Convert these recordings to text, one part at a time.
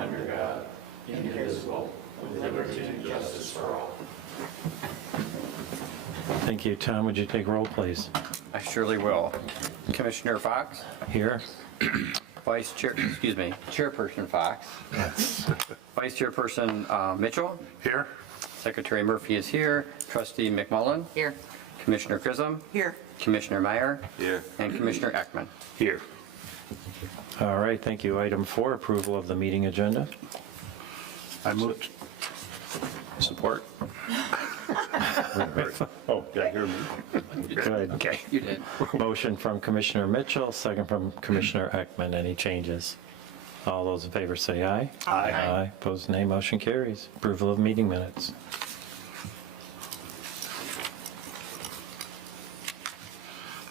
under God, indivisible, with liberty and justice for all. Thank you. Tom, would you take roll, please? I surely will. Commissioner Fox, Here. Chairperson Fox. Vice Chairperson Mitchell. Here. Secretary Murphy is here. Trustee McMullen. Here. Commissioner Chisholm. Here. Commissioner Meyer. Here. And Commissioner Ekman. Here. All right, thank you. Item 4, approval of the meeting agenda. I moved. Support. Oh, did I hear me? Good. Okay. You did. Motion from Commissioner Mitchell, second from Commissioner Ekman. Any changes? All those in favor say aye. Aye. Aye. Opposed, nay. Motion carries. Approval of meeting minutes.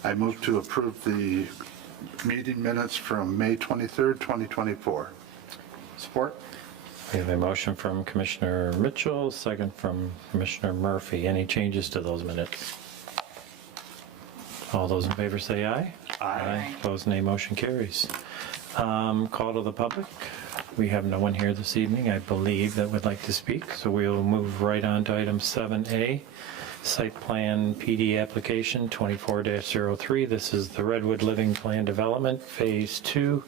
I move to approve the meeting minutes from May 23rd, 2024. Support. We have a motion from Commissioner Mitchell, second from Commissioner Murphy. Any changes to those minutes? All those in favor say aye. Aye. Opposed, nay. Motion carries. Call to the public. We have no one here this evening, I believe, that would like to speak, so we'll move right on to item 7A, Site Plan PD Application 24-03. This is the Redwood Living Plan Development, Phase 2.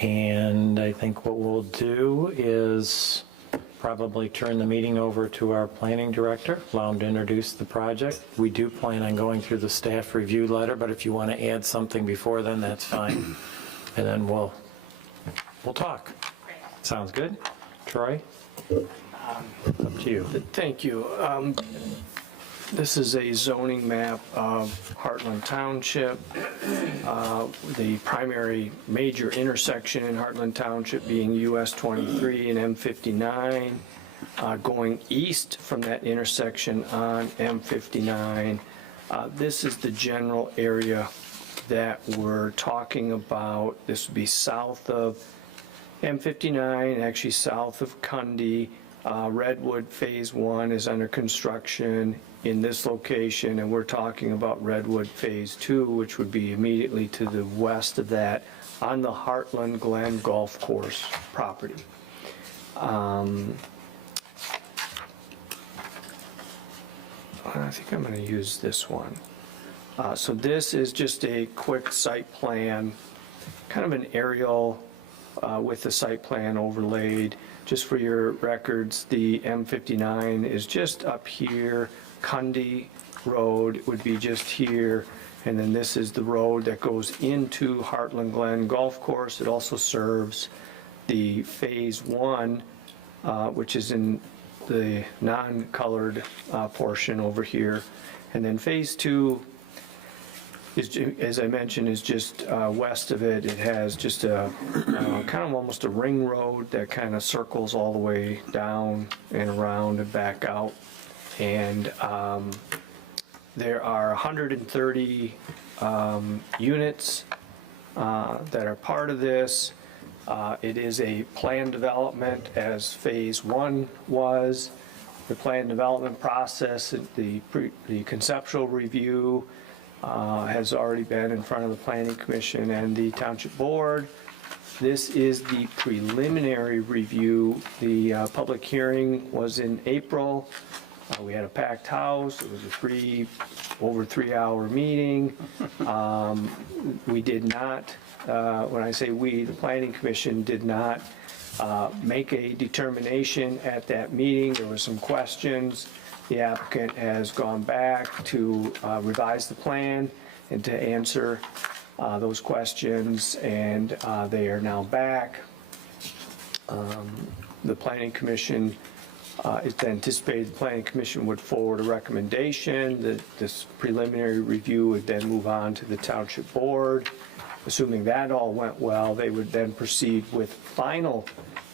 And I think what we'll do is probably turn the meeting over to our planning director, allow him to introduce the project. We do plan on going through the staff review letter, but if you want to add something before then, that's fine. And then we'll talk. Sounds good? Troy? Up to you. Thank you. This is a zoning map of Heartland Township. The primary major intersection in Heartland Township being US 23 and M59. Going east from that intersection on M59. This is the general area that we're talking about. This would be south of M59, actually south of Cundy. Redwood Phase 1 is under construction in this location, and we're talking about Redwood Phase 2, which would be immediately to the west of that on the Heartland Glen Golf Course property. I think I'm going to use this one. So this is just a quick site plan, kind of an aerial with the site plan overlaid. Just for your records, the M59 is just up here. Cundy Road would be just here. And then this is the road that goes into Heartland Glen Golf Course. It also serves the Phase 1, which is in the non-colored portion over here. And then Phase 2 is, as I mentioned, is just west of it. It has just a kind of almost a ring road that kind of circles all the way down and around and back out. And there are 130 units that are part of this. It is a planned development as Phase 1 was. The planned development process, the conceptual review has already been in front of the Planning Commission and the Township Board. This is the preliminary review. The public hearing was in April. We had a packed house. It was a over 3-hour meeting. We did not, when I say we, the Planning Commission did not make a determination at that meeting. There were some questions. The applicant has gone back to revise the plan and to answer those questions, and they are now back. The Planning Commission, it's anticipated the Planning Commission would forward a recommendation that this preliminary review would then move on to the Township Board. Assuming that all went well, they would then proceed with final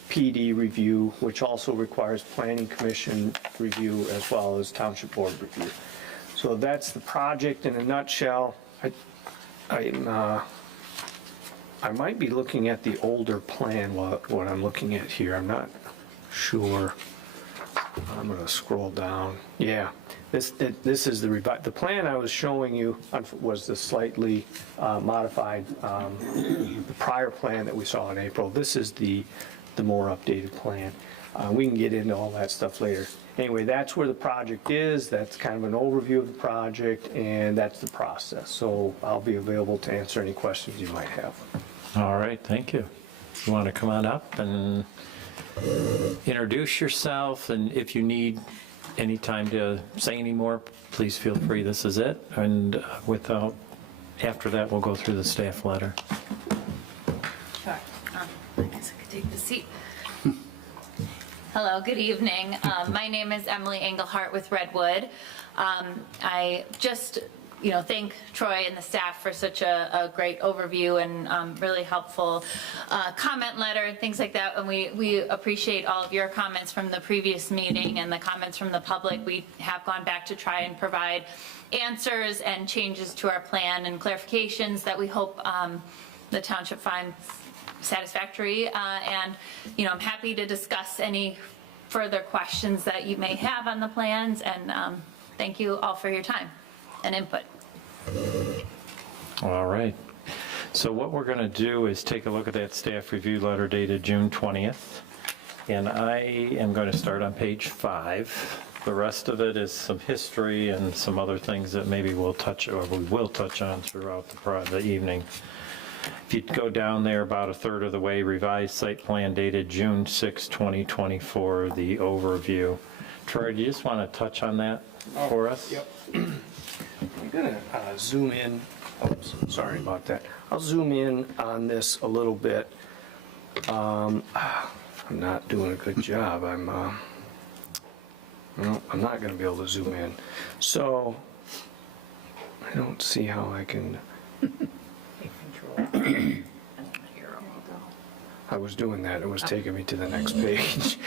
PD review, which also requires Planning Commission review as well as Township Board review. So that's the project in a nutshell. I might be looking at the older plan, what I'm looking at here. I'm not sure. I'm going to scroll down. Yeah, this is the plan I was showing you was the slightly modified, the prior plan that we saw in April. This is the the more updated plan. We can get into all that stuff later. Anyway, that's where the project is, that's kind of an overview of the project, and that's the process. So I'll be available to answer any questions you might have. All right, thank you. You want to come on up and introduce yourself, and if you need any time to say any more, please feel free, this is it. And after that, we'll go through the staff letter. Sure. I guess I could take the seat. Hello, good evening. My name is Emily Engelhart with Redwood. I just, thank Troy and the staff for such a great overview and really helpful comment letter and things like that. And we appreciate all of your comments from the previous meeting and the comments from the public. We have gone back to try and provide answers and changes to our plan and clarifications that we hope the township finds satisfactory. And, I'm happy to discuss any further questions that you may have on the plans. And thank you all for your time and input. All right. So what we're going to do is take a look at that staff review letter dated June 20th. And I am going to start on page 5. The rest of it is some history and some other things that maybe we'll touch, or we will touch on throughout the evening. If you go down there about a third of the way, revised site plan dated June 6, 2024, the overview. Troy, do you just want to touch on that for us? Yep. I'm gonna zoom in. Oops, sorry about that. I'll zoom in on this a little bit. I'm not doing a good job. No, I'm not gonna be able to zoom in. So I don't see how I can. I was doing that, it was taking me to the next page.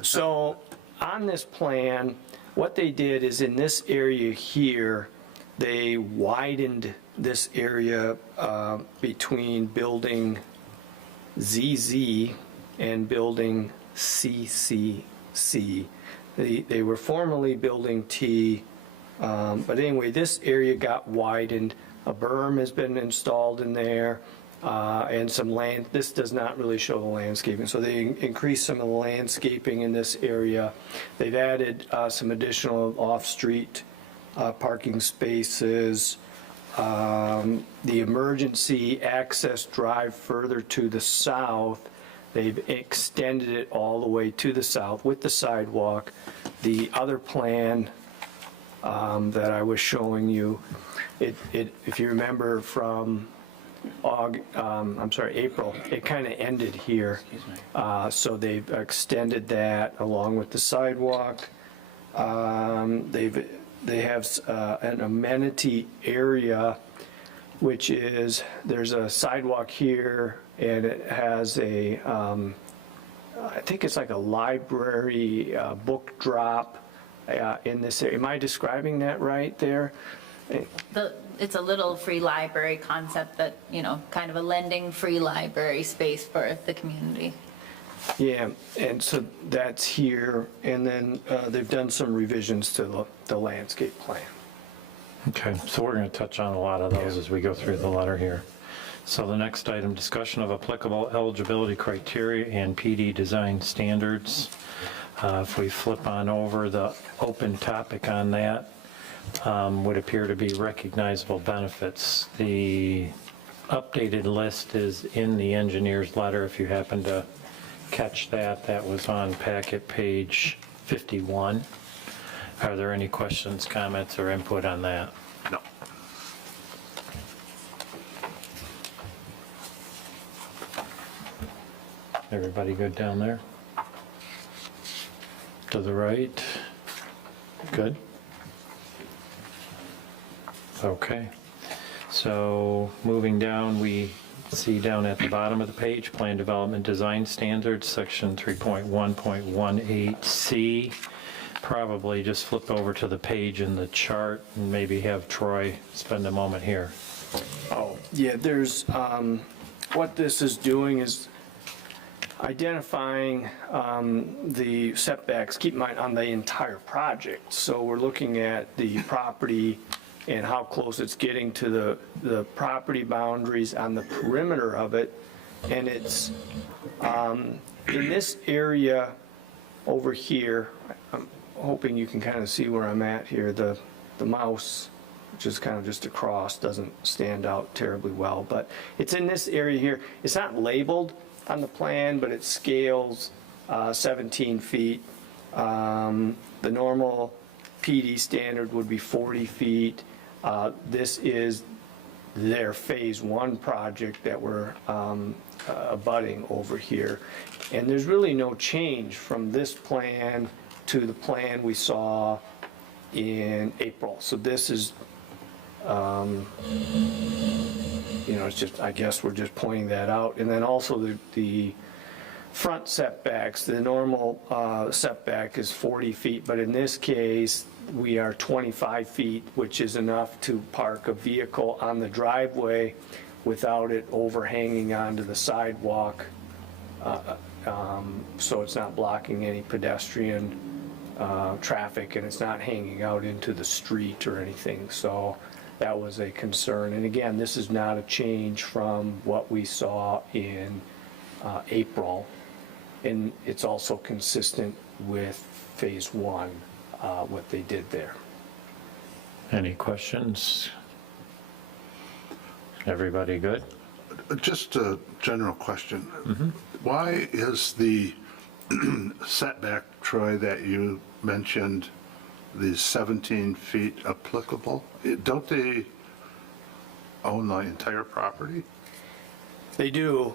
So on this plan, what they did is in this area here, they widened this area between building ZZ and building CCC. They were formerly building T, but anyway, this area got widened. A berm has been installed in there, and some land. This does not really show the landscaping, so they increased some of the landscaping in this area. They've added some additional off-street parking spaces. The emergency access drive further to the south, they've extended it all the way to the south with the sidewalk. The other plan that I was showing you, if you remember from April, it kind of ended here. So they've extended that along with the sidewalk. They have an amenity area, which is, there's a sidewalk here, and it has I think it's like a library book drop in this area. Am I describing that right there? It's a little free library concept that, kind of a lending free library space for the community. Yeah, and so that's here, and then they've done some revisions to the landscape plan. Okay, so we're going to touch on a lot of those as we go through the letter here. So the next item, discussion of applicable eligibility criteria and PD design standards. If we flip on over, the open topic on that would appear to be recognizable benefits. The updated list is in the engineer's letter. If you happen to catch that, that was on packet page 51. Are there any questions, comments, or input on that? No. Everybody good down there? To the right? Good? Okay. So moving down, we see down at the bottom of the page, Plan Development Design Standards, Section 3.1.18C. Probably just flip over to the page in the chart and maybe have Troy spend a moment here. Oh, yeah, there's, what this is doing is identifying the setbacks, keep in mind, on the entire project. So we're looking at the property and how close it's getting to the property boundaries on the perimeter of it, And it's in this area over here. I'm hoping you can kind of see where I'm at here. The mouse, which is kind of just across, doesn't stand out terribly well, but it's in this area here. It's not labeled on the plan, but it scales 17 feet. The normal PD standard would be 40 feet. This is their phase 1 project that we're abutting over here. And there's really no change from this plan to the plan we saw in April. So this is, it's just, I guess we're just pointing that out. And then also the front setbacks, the normal setback is 40 feet, but in this case, we are 25 feet, which is enough to park a vehicle on the driveway without it overhanging onto the sidewalk, so it's not blocking any pedestrian traffic, and it's not hanging out into the street or anything. So that was a concern. And again, this is not a change from what we saw in April. And it's also consistent with phase 1, what they did there. Any questions? Everybody good? Just a general question. Why is the setback, Troy, that you mentioned, the 17 feet applicable? Don't they own the entire property? They do.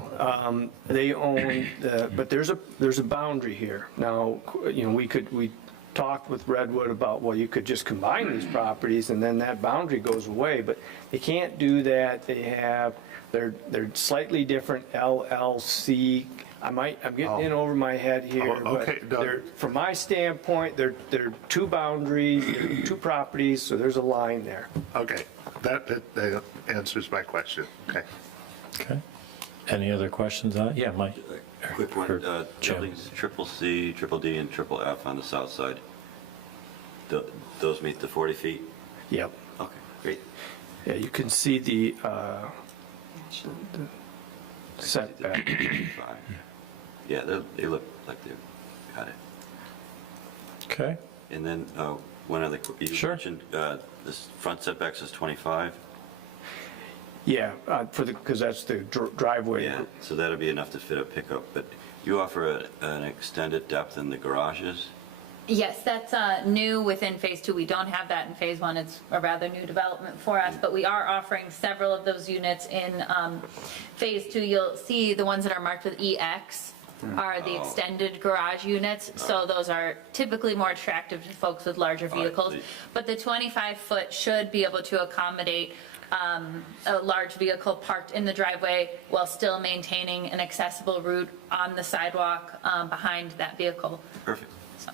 They own, but there's a boundary here. Now, we talked with Redwood about, well, you could just combine these properties and then that boundary goes away, but they can't do that. They're slightly different LLC. I'm getting in over my head here, okay, but from my standpoint, they're two boundaries, two properties, so there's a line there. Okay, that answers my question. Okay. Okay. Any other questions on it? Yeah, Mike. Quick one, Or Jim. buildings triple C, triple D, and triple F on the south side. Those meet the 40 feet? Yep. Okay, great. Yeah, you can see the setback. 55. Yeah, they look like they've got it. Okay. And then one other, you Sure. mentioned this front setback says 25? Yeah, because that's the driveway. Yeah, so that'll be enough to fit a pickup, but you offer an extended depth in the garages? Yes, that's new within phase 2. We don't have that in phase 1. It's a rather new development for us, but we are offering several of those units in phase 2. You'll see the ones that are marked with EX are the extended garage units. So those are typically more attractive to folks with larger vehicles. But the 25-foot should be able to accommodate a large vehicle parked in the driveway while still maintaining an accessible route on the sidewalk behind that vehicle. Perfect. So.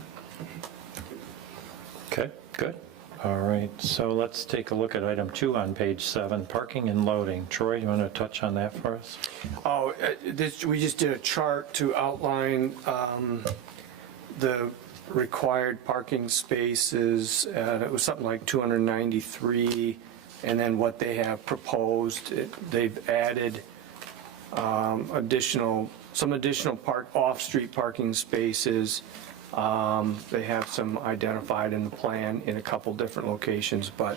Okay, good. All right, so let's take a look at item 2 on page 7, parking and loading. Troy, you want to touch on that for us? Oh, we just did a chart to outline the required parking spaces. It was something like 293, and then what they have proposed. They've added some additional off-street parking spaces. They have some identified in the plan in a couple different locations, but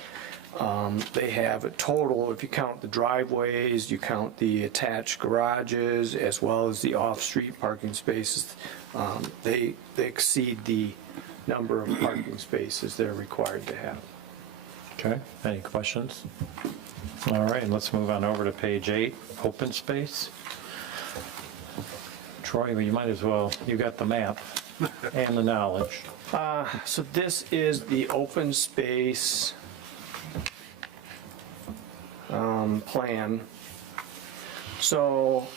they have a total, if you count the driveways, you count the attached garages, as well as the off-street parking spaces, they exceed the number of parking spaces they're required to have. Okay, any questions? All right, let's move on over to page 8, open space. Troy, you might as well, you got the map and the knowledge. So this is the open space plan. So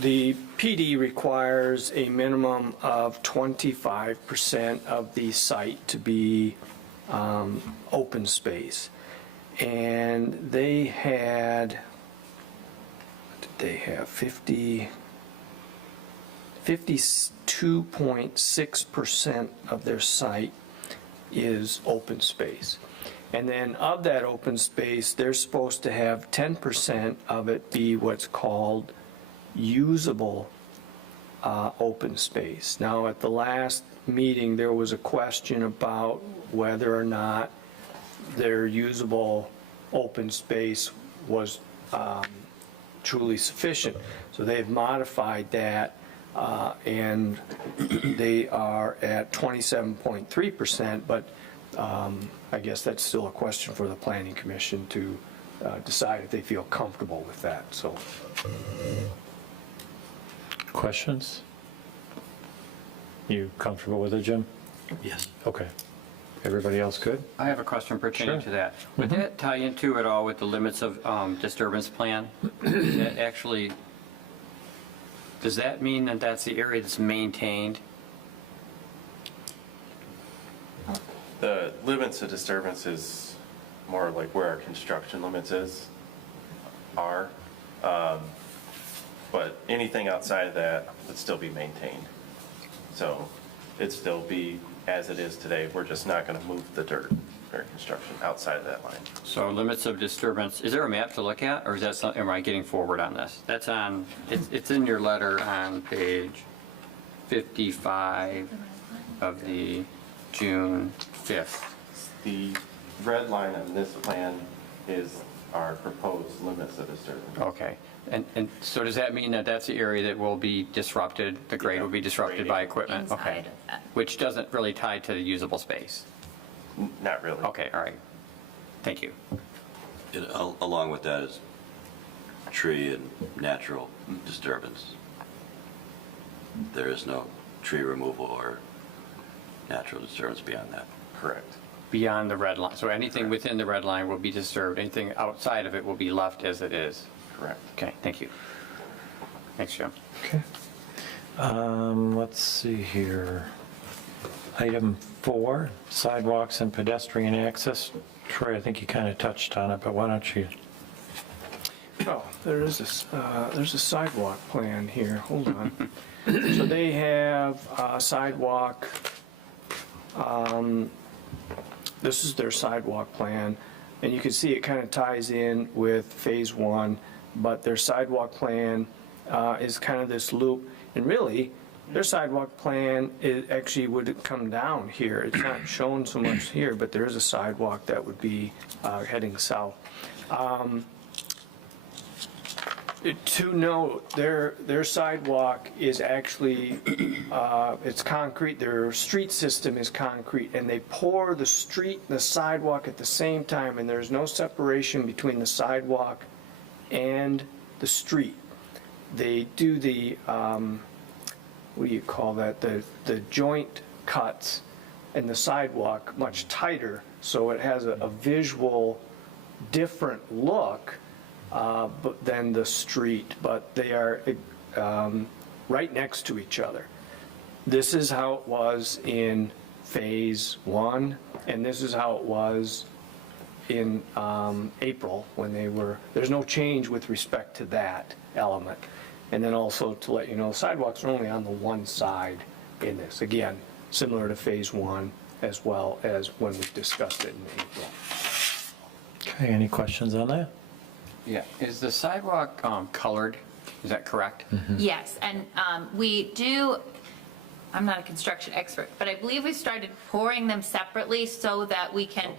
the PD requires a minimum of 25% of the site to be open space. And they had, what did they have, 52.6% of their site is open space. And then of that open space, they're supposed to have 10% of it be what's called usable open space. Now, at the last meeting, there was a question about whether or not their usable open space was truly sufficient. So they've modified that, and they are at 27.3%, but I guess that's still a question for the planning commission to decide if they feel comfortable with that, so. Questions? You comfortable with it, Jim? Yes. Okay. Everybody else good? I have a question pertaining Sure. to that. Would that tie into at all with the limits of disturbance plan? That actually, does that mean that that's the area that's maintained? The limits of disturbance is more like where our construction limits are. But anything outside of that would still be maintained. So it'd still be as it is today. We're just not going to move the dirt or construction outside of that line. So limits of disturbance, is there a map to look at, or is that something, am I getting forward on this? That's on, it's in your letter on page 55 of the June 5th. The red line on this plan is our proposed limits of disturbance. Okay. And so does that mean that that's the area that will be disrupted, the grade will be disrupted by equipment? Okay. Inside of that. Which doesn't really tie to the usable space? Not really. Okay, all right. Thank you. Along with that is tree and natural disturbance. There is no tree removal or natural disturbance beyond that. Correct. Beyond the red line. So anything Correct. within the red line will be disturbed, anything outside of it will be left as it is. Correct. Okay, thank you. Thanks, Jim. Okay. Let's see here. Item 4, sidewalks and pedestrian access. Troy, I think you kind of touched on it, but why don't you? Oh, there's a sidewalk plan here, hold on. So they have a sidewalk, this is their sidewalk plan, and you can see it kind of ties in with phase 1, but their sidewalk plan is kind of this loop, and really, their sidewalk plan actually would come down here. It's not shown so much here, but there is a sidewalk that would be heading south. To note, their sidewalk is actually, it's concrete, their street system is concrete, and they pour the street and the sidewalk at the same time, and there's no separation between the sidewalk and the street. They do the, what do you call that, the joint cuts in the sidewalk much tighter, so it has a visual different look than the street, but they are right next to each other. This is how it was in phase 1, and this is how it was in April when they were, there's no change with respect to that element. And then also to let you know, sidewalks are only on the one side in this. Again, similar to phase 1 as well as when we discussed it in April. Okay, any questions on that? Yeah, is the sidewalk colored? Is that correct? Yes, and we do, I'm not a construction expert, but I believe we started pouring them separately so that we can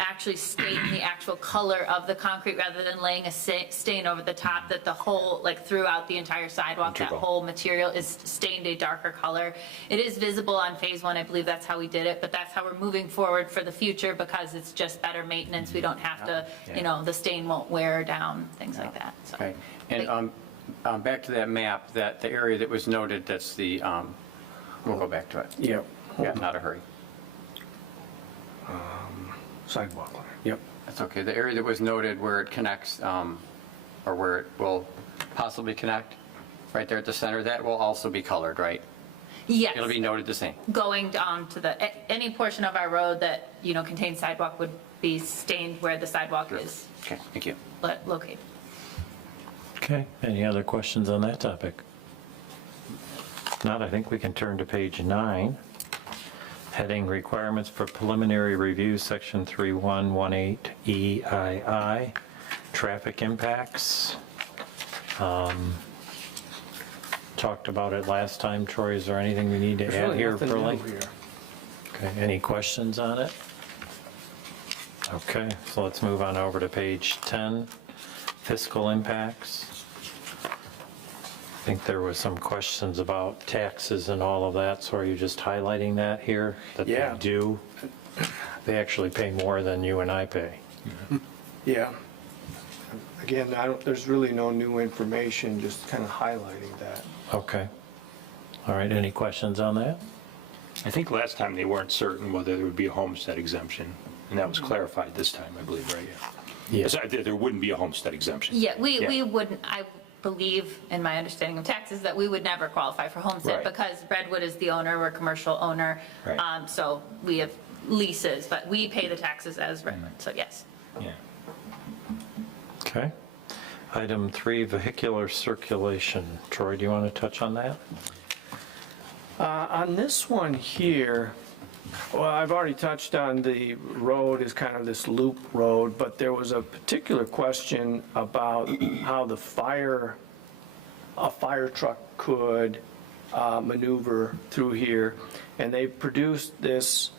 actually stain the actual color of the concrete rather than laying a stain over the top, that the whole, like throughout the entire sidewalk, that whole material is stained a darker color. It is visible on phase 1, I believe that's how we did it, but that's how we're moving forward for the future because it's just better maintenance. We don't have to, you know, the stain won't wear down, things like that, so. Okay, and back to that map, that the area that was noted, that's the, we'll go back to it. Yeah. Yeah, not a hurry. Sidewalk line, yep. That's okay. The area that was noted where it connects, or where it will possibly connect, right there at the center, that will also be colored, right? Yes. It'll be noted the same. Going down to any portion of our road that, you know, contains sidewalk would be stained where the sidewalk is Okay, thank you. located. Okay, any other questions on that topic? If not, I think we can turn to page 9. Heading Requirements for Preliminary Review, Section 3118 EII, Traffic Impacts. Talked about it last time. Troy, is there anything we need to There's add really here? nothing for new Link? here. Okay, any questions on it? Okay, so let's move on over to page 10, Fiscal Impacts. I think there was some questions about taxes and all of that, so are you just highlighting that here? That Yeah. they do? They actually pay more than you and I pay. Yeah. Again, there's really no new information, just kind of highlighting that. Okay. All right, any questions on that? I think last time they weren't certain whether there would be a homestead exemption, and that was clarified this time, I believe, right? Yes. There wouldn't be a homestead exemption. Yeah, we Yeah. wouldn't, I believe, in my understanding of taxes, that we would never qualify for homestead Right. because Redwood is the owner, we're a commercial owner. Right. So we have leases, but we pay the taxes as Redwood, so yes. Yeah. Okay. Item 3, Vehicular Circulation. Troy, do you want to touch on that? On this one here, well, I've already touched on the road is kind of this loop road, but there was a particular question about how a fire truck could maneuver through here. And they produced this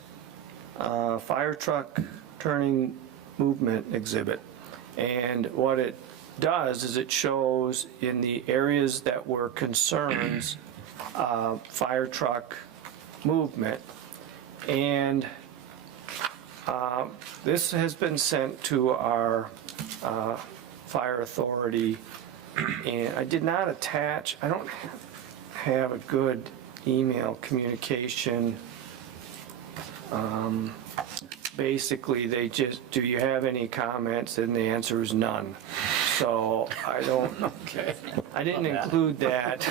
fire truck turning movement exhibit. And what it does is it shows in the areas that were concerns, fire truck movement. And this has been sent to our fire authority. And I did not attach, I don't have a good email communication. Basically, they just, do you have any comments? And the answer is none. So I don't, I didn't include that,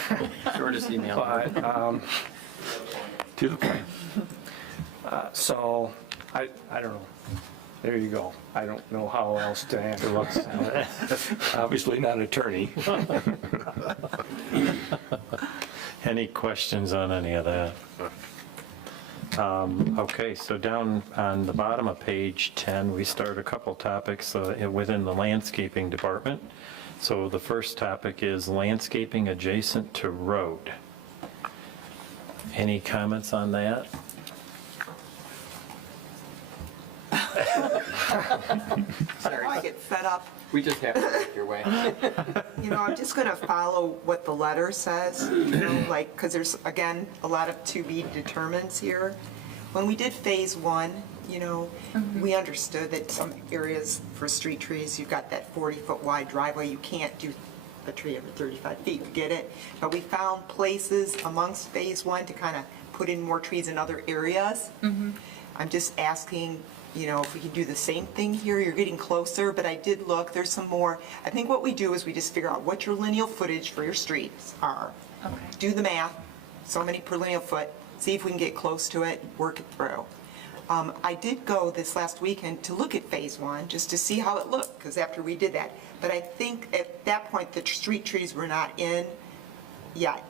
Shortest email. but, To the point. so, I don't know. There you go. I don't know how else to answer that. Obviously not an attorney. Any questions on any of that? Okay, so down on the bottom of page 10, we start a couple topics within the landscaping department. So the first topic is landscaping adjacent to road. Any comments on that? I get fed up. We just have to work your way. You know, I'm just going to follow what the letter says, you know, like, because there's, again, a lot of to be determines here. When we did phase 1, you know, we understood that some areas for street trees, you've got that 40-foot wide driveway, you can't do a tree every 35 feet, we get it. But we found places amongst phase 1 to kind of put in more trees in other areas. I'm just asking, you know, if we can do the same thing here. You're getting closer, but I did look, there's some more. I think what we do is we just figure out what your lineal footage for your streets are. Okay. Do the math, so many per lineal foot, see if we can get close to it, work it through. I did go this last weekend to look at phase 1, just to see how it looked, because after we did that. But I think at that point, the street trees were not in yet.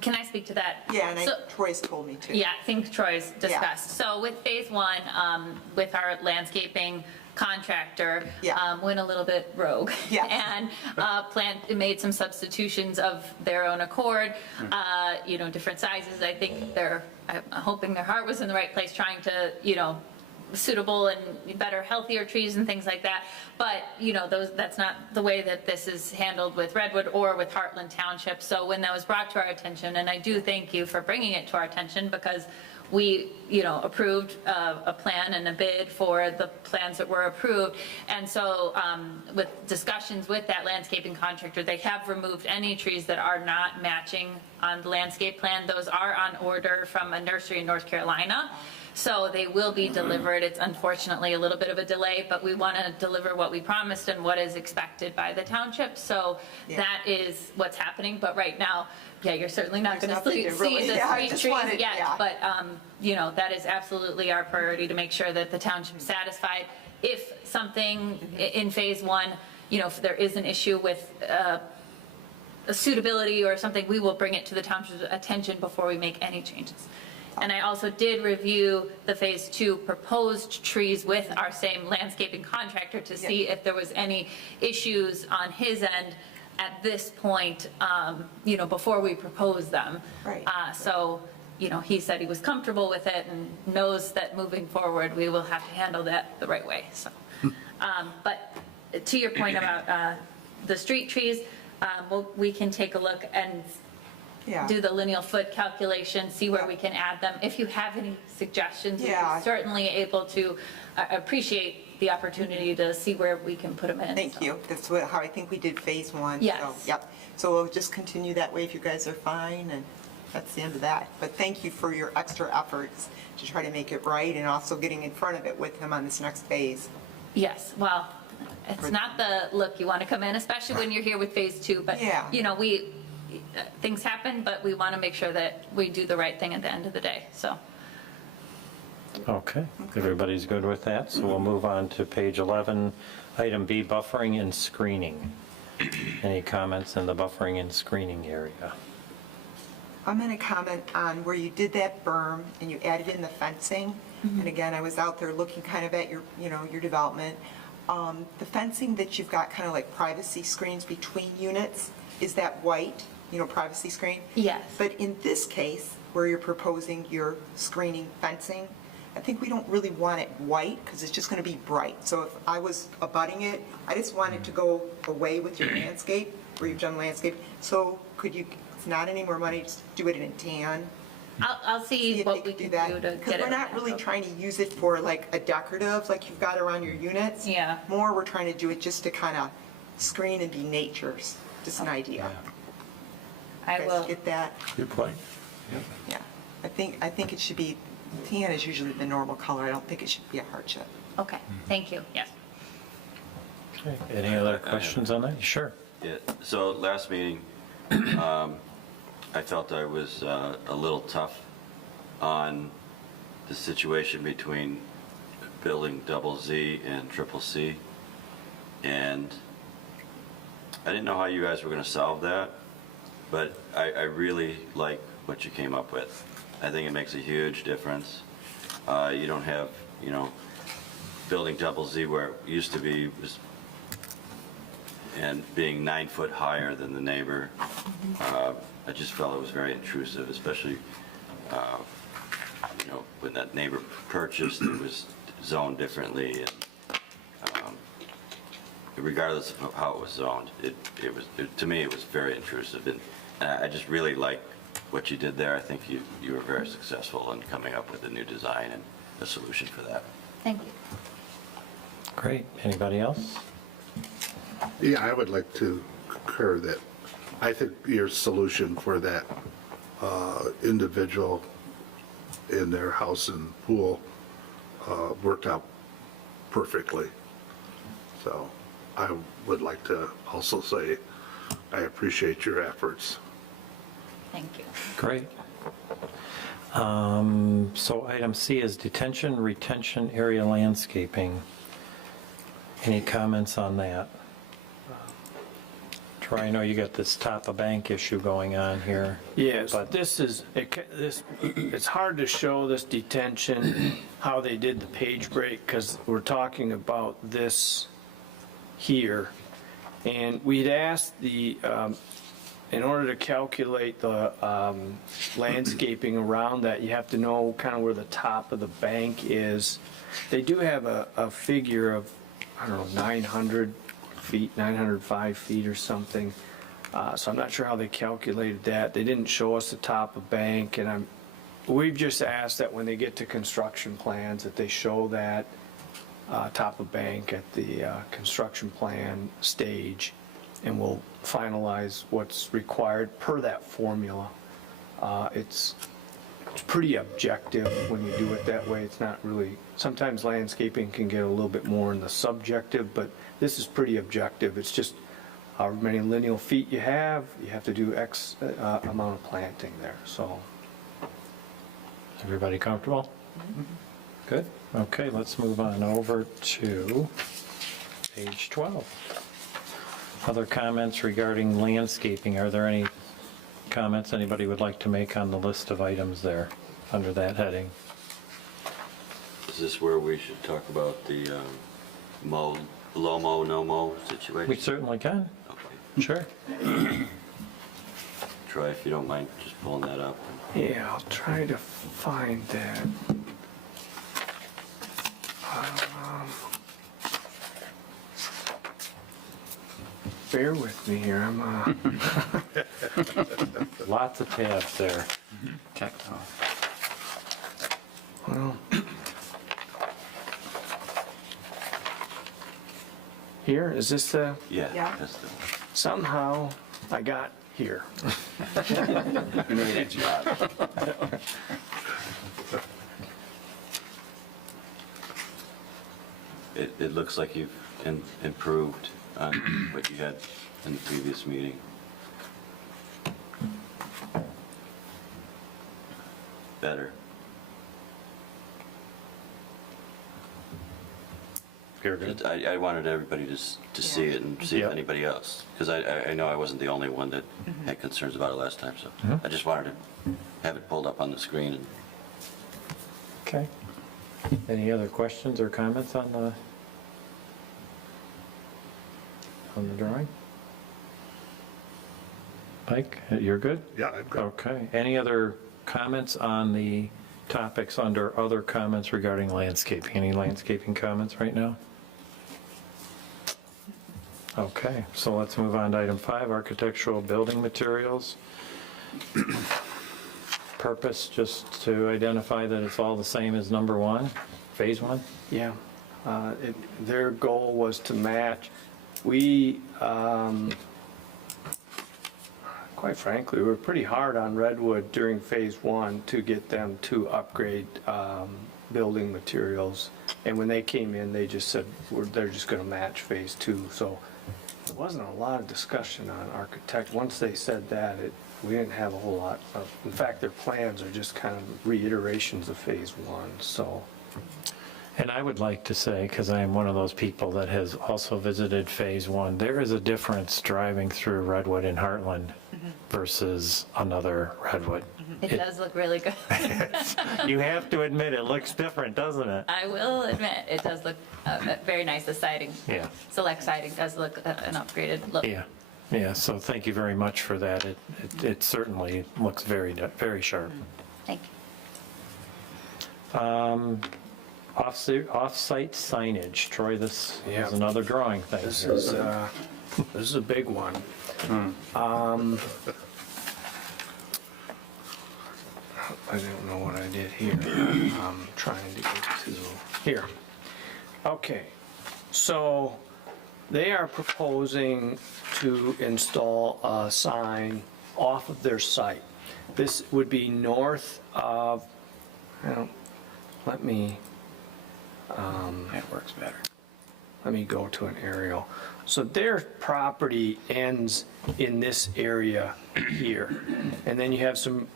Can I speak to that? Yeah, and So- Troy's told me to. Yeah, I think Troy's discussed. So with phase 1, with our landscaping contractor, Yeah. went a little bit rogue. Yes. And made some substitutions of their own accord, you know, different sizes. I think I'm hoping their heart was in the right place, trying to, you know, suitable and better, healthier trees and things like that. But, you know, that's not the way that this is handled with Redwood or with Heartland Township. So when that was brought to our attention, and I do thank you for bringing it to our attention, because we, you know, approved a plan and a bid for the plans that were approved. And so with discussions with that landscaping contractor, they have removed any trees that are not matching on the landscape plan. Those are on order from a nursery in North Carolina. So they will be delivered. It's unfortunately a little bit of a delay, but we want to deliver what we promised and what is expected by the township. So that is what's happening. But right now, yeah, you're certainly not going There's to nothing see to really- the yeah, I street just trees wanted- yet. yeah. But, you know, that is absolutely our priority, to make sure that the township's satisfied. If something in phase 1, you know, if there is an issue with a suitability or something, we will bring it to the township's attention before we make any changes. And I also did review the Phase 2 proposed trees with our same landscaping contractor to see if there was any issues on his end at this point, you know, before we propose them. Right. So, you know, he said he was comfortable with it and knows that moving forward, we will have to handle that the right way, so. But to your point about the street trees, we can take a look and Yeah. do the lineal foot calculation, see where we can add them. If you have any suggestions, Yeah. we're certainly able to appreciate the opportunity to see where we can put them in. Thank so. you. That's how I think we did phase 1. Yes. So, yep. So we'll just continue that way if you guys are fine, and that's the end of that. But thank you for your extra efforts to try to make it right and also getting in front of it with him on this next phase. Yes, well, it's not the look you want to come in, especially when you're here with Phase 2, but, Yeah. you know, things happen, but we want to make sure that we do the right thing at the end of the day, so. Okay, everybody's good with that, so we'll move on to page 11, item B, buffering and screening. Any comments in the buffering and screening area? I'm going to comment on where you did that berm and you added in the fencing. And again, I was out there looking kind of at your, you know, your development. The fencing that you've got kind of like privacy screens between units, is that white, you know, privacy screen? Yes. But in this case, where you're proposing your screening fencing, I think we don't really want it white because it's just going to be bright. So if I was abutting it, I just want it to go away with your landscape, where you've done landscape. So could you, it's not any more money, just do it in a tan? I'll see if what they we could can that. do to get it. Because we're not really trying to use it for like a decorative, like you've got around your units. Yeah. More, we're trying to do it just to kind of screen and be nature's, just an idea. I You guys will, get that? Good point. Yeah. I think it should be, tan is usually the normal color. I don't think it should be a hardship. okay, thank you, yes. Okay, any other questions on that? Sure. Yeah, so last meeting, I felt I was a little tough on the situation between building double Z and triple C. And I didn't know how you guys were going to solve that, but I really like what you came up with. I think it makes a huge difference. You don't have, you know, building double Z where it used to be was, and being 9 foot higher than the neighbor. I just felt it was very intrusive, especially, you know, when that neighbor purchased, it was zoned differently, and regardless of how it was zoned, to me, it was very intrusive, and I just really like what you did there. I think you were very successful in coming up with a new design and a solution for that. Thank you. Great. Anybody else? Yeah, I would like to concur that I think your solution for that individual in their house and pool worked out perfectly. So I would like to also say I appreciate your efforts. Thank you. Great. So item C is detention, retention area landscaping. Any comments on that? Troy, I know you got this top of bank issue going on here. Yes, But- it's hard to show this detention, how they did the page break, because we're talking about this here. And we'd asked in order to calculate the landscaping around that, you have to know kind of where the top of the bank is. They do have a figure of, I don't know, 900 feet, 905 feet or something. So I'm not sure how they calculated that. They didn't show us the top of bank, and we've just asked that when they get to construction plans, that they show that top of bank at the construction plan stage, and we'll finalize what's required per that formula. It's pretty objective when you do it that way. It's not really, sometimes landscaping can get a little bit more in the subjective, but this is pretty objective. It's just however many lineal feet you have to do X amount of planting there, so. Everybody comfortable? Good. Okay, let's move on over to page 12. Other comments regarding landscaping? Are there any comments anybody would like to make on the list of items there? under that heading. Is this where we should talk about the low mow, no mow situation? We certainly can, Okay. sure. Troy, if you don't mind just pulling that up. Yeah, I'll try to find that. Bear with me here, Lots of tabs there. Techno. well. Here, is this the, Yeah. Yeah. That's the, somehow I got here. You made it, John. it looks like you've improved on what you had in the previous meeting. Better. Very good. I wanted everybody to see it and see if Yeah. anybody else, because I know I wasn't the only one that had concerns about it last time, so I just wanted to have it pulled up on the screen. And Okay. Any other questions or comments on the drawing? Mike, you're good? Yeah, I'm good. Okay. Any other comments on the topics under other comments regarding landscaping? Any landscaping comments right now? Okay, so let's move on to item 5, architectural building materials. Purpose, just to identify that it's all the same as number 1, phase 1? Yeah, their goal was to match. We, quite frankly, we were pretty hard on Redwood during phase 1 to get them to upgrade building materials. And when they came in, they just said, they're just gonna match phase 2. So there wasn't a lot of discussion on architect. Once they said that, we didn't have a whole lot of, in fact, their plans are just kind of reiterations of phase 1, so. And I would like to say, because I am one of those people that has also visited Phase 1, there is a difference driving through Redwood in Heartland versus another Redwood. It does look really good. You have to admit, it looks different, doesn't it? I will admit, it does look very nice. The siding, Yeah, select siding does look an upgraded look. yeah, yeah, so thank you very much for that. It certainly looks very, very sharp. Thank you. Off-site signage, Troy, this Yeah. is another drawing thing. This here. is a big one. I don't know what I did here. I'm trying to get to, here. Okay, so they are proposing to install a sign off of their site. This would be north of, let me That works better. go to an aerial. So their property ends in this area here. And then you have some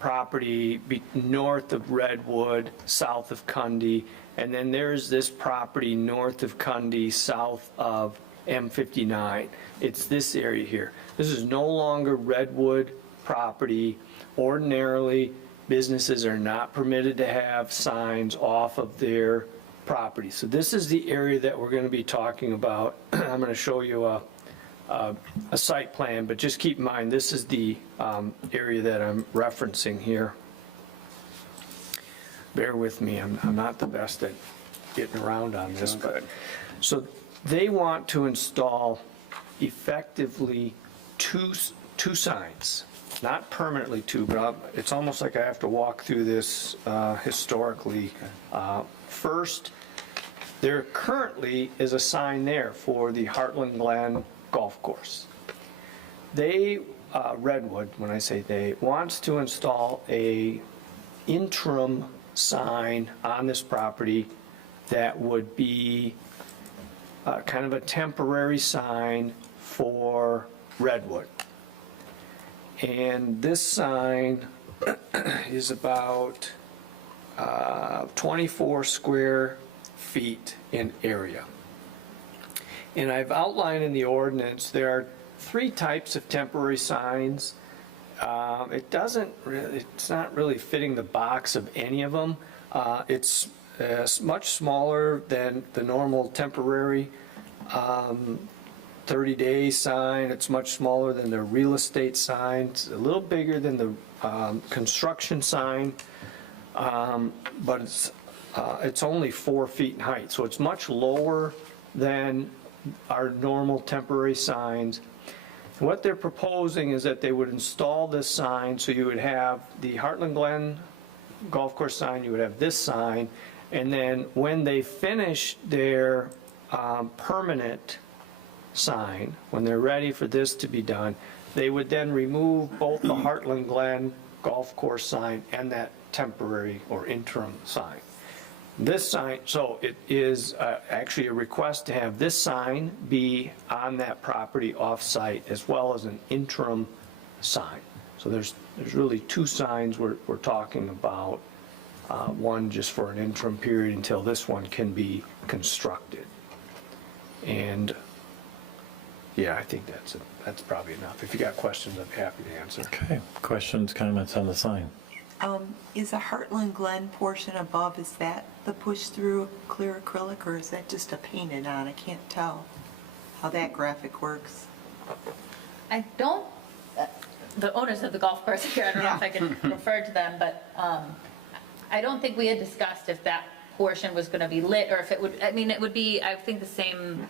property north of Redwood, south of Cundy. And then there's this property north of Cundy, south of M59. It's this area here. This is no longer Redwood property. Ordinarily, businesses are not permitted to have signs off of their property. So this is the area that we're going to be talking about. I'm going to show you a site plan, but just keep in mind, this is the area that I'm referencing here. Bear with me, I'm not the best at getting around on this, but, so they want to install effectively two signs. Not permanently two, but it's almost like I have to walk through this historically. First, there currently is a sign there for the Heartland Glen Golf Course. They, Redwood, when I say they, wants to install a interim sign on this property that would be kind of a temporary sign for Redwood. And this sign is about 24 square feet in area. And I've outlined in the ordinance, there are 3 types of temporary signs. It doesn't really, it's not really fitting the box of any of them. It's much smaller than the normal temporary 30-day sign. It's much smaller than the real estate sign. It's a little bigger than the construction sign, but it's only 4 feet in height. So it's much lower than our normal temporary signs. What they're proposing is that they would install this sign, so you would have the Heartland Glen Golf Course sign, you would have this sign, and then when they finish their permanent sign, when they're ready for this to be done, they would then remove both the Heartland Glen Golf Course sign and that temporary or interim sign. This sign, so it is actually a request to have this sign be on that property off-site as well as an interim sign. So there's really 2 signs we're talking about, one just for an interim period until this one can be constructed. And yeah, I think that's probably enough. If you got questions, I'm happy to answer. Okay, questions, comments on the sign? Is the Heartland Glen portion above, is that the push-through clear acrylic, or is that just a painted on? I can't tell how that graphic works. I don't, the owners of the golf course here, I don't know if I can refer to them, but I don't think we had discussed if that portion was going to be lit, or if it would, I mean, it would be, I think, the same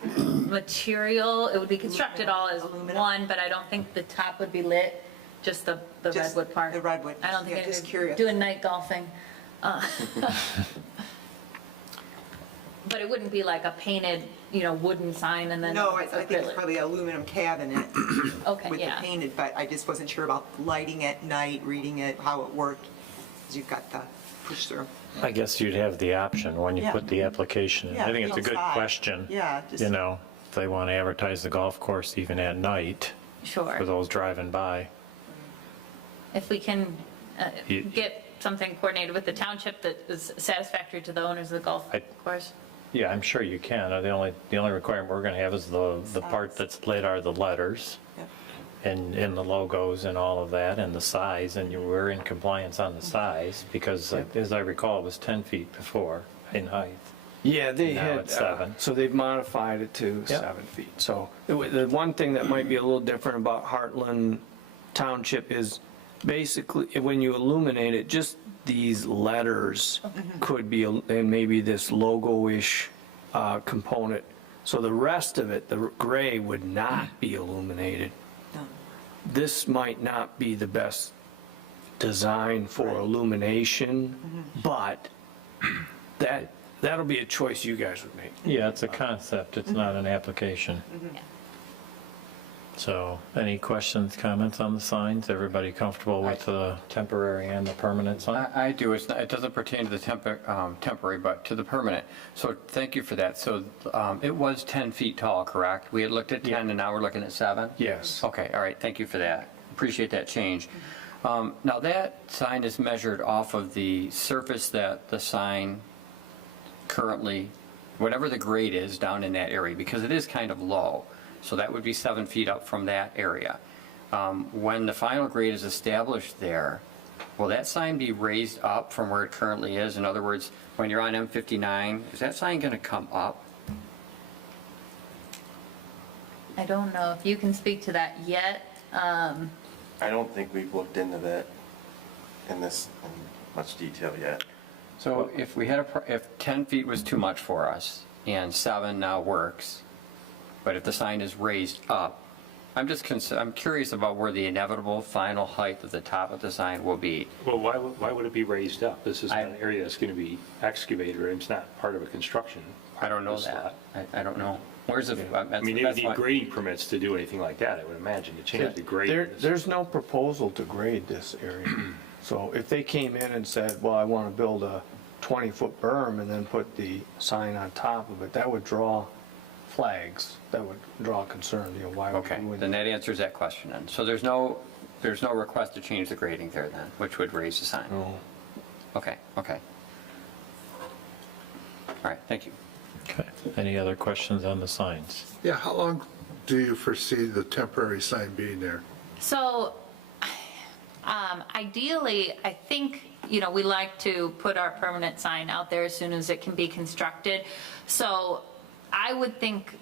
material. It would be constructed all as Aluminum. one, but I don't think the top would be lit, just the Just redwood part. the redwood. I don't think Yeah, just anybody's curious. doing night golfing. But it wouldn't be like a painted, wooden sign and then No, I think it's acrylic. probably aluminum cabinet Okay, with the yeah. painted, but I just wasn't sure about lighting at night, reading it, how it worked, because you've got the push-through. I guess you'd have the option when you Yeah. put the application in. Yeah, I think it's a good outside. question. Yeah, just- You know, if they want to advertise the golf course even at night Sure. for those driving by. If we can You- get something coordinated with the township that is satisfactory to the owners of the golf course. Yeah, I'm sure you can. The only requirement we're going to have is the part Size. that's lit are the letters Yep. and the logos and all of that and the size, and we're in compliance on the size because as I recall, it was 10 feet before in height. Yeah, they Now had, it's 7. so they've modified it to Yep. 7 feet. So the one thing that might be a little different about Heartland Township is basically, when you illuminate it, just these letters could be, and maybe this logo-ish component. So the rest of it, the gray, would not be illuminated. No. This might not be the best design for illumination, but that'll be a choice you guys would make. Yeah, it's a concept, it's not an application. Yeah. So, any questions, comments on the signs? Everybody comfortable with the temporary and the permanent sign? I do. It doesn't pertain to the temporary, but to the permanent. So thank you for that. So it was 10 feet tall, correct? We had looked at 10 and now we're looking at 7? Yes. Okay, all right, thank you for that. Appreciate that change. Now that sign is measured off of the surface that the sign currently, whatever the grade is down in that area, because it is kind of low. So that would be 7 feet up from that area. When the final grade is established there, will that sign be raised up from where it currently is? In other words, when you're on M59, is that sign going to come up? I don't know if you can speak to that yet. I don't think we've looked into that in much detail yet. So if we had if 10 feet was too much for us and 7 now works, but if the sign is raised up, I'm curious about where the inevitable final height of the top of the sign will be. Well, why would it be raised up? This is I- an area that's going to be excavated, or it's not part of a construction. I don't know This that. lot. I don't know. Where's the, I mean, they would need grading permits to do anything like that, I would imagine, to change the grade. There's no proposal to grade this area. So if they came in and said, well, I want to build a 20-foot berm and then put the sign on top of it, that would draw flags, that would draw concern, why would Okay, we wouldn't- then that answers that question then. So there's no request to change the grading there then, which would raise the sign? No. Okay. All right, thank you. Okay, any other questions on the signs? Yeah, how long do you foresee the temporary sign being there? So Ideally, I think, we like to put our permanent sign out there as soon as it can be constructed. So I would think,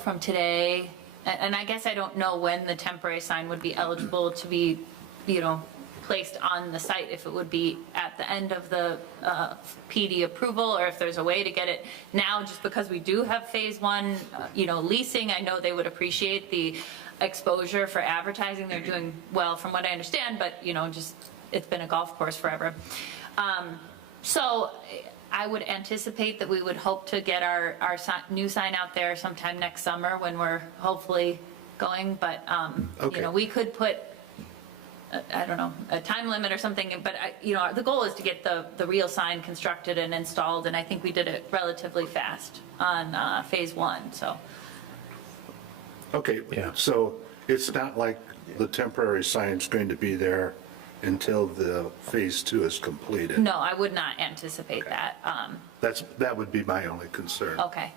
from today, and I guess I don't know when the temporary sign would be eligible to be, placed on the site, if it would be at the end of the PD approval, or if there's a way to get it now, just because we do have phase one, leasing. I know they would appreciate the exposure for advertising. They're doing well from what I understand, but, just, it's been a golf course forever. So I would anticipate that we would hope to get our new sign out there sometime next summer when we're hopefully going, but, Okay. we could put, I don't know, a time limit or something, but, the goal is to get the real sign constructed and installed, and I think we did it relatively fast on phase one, so. Okay, Yeah. so it's not like the temporary sign's going to be there until the phase two is completed? No, I would not anticipate that. That would be my only concern. Okay.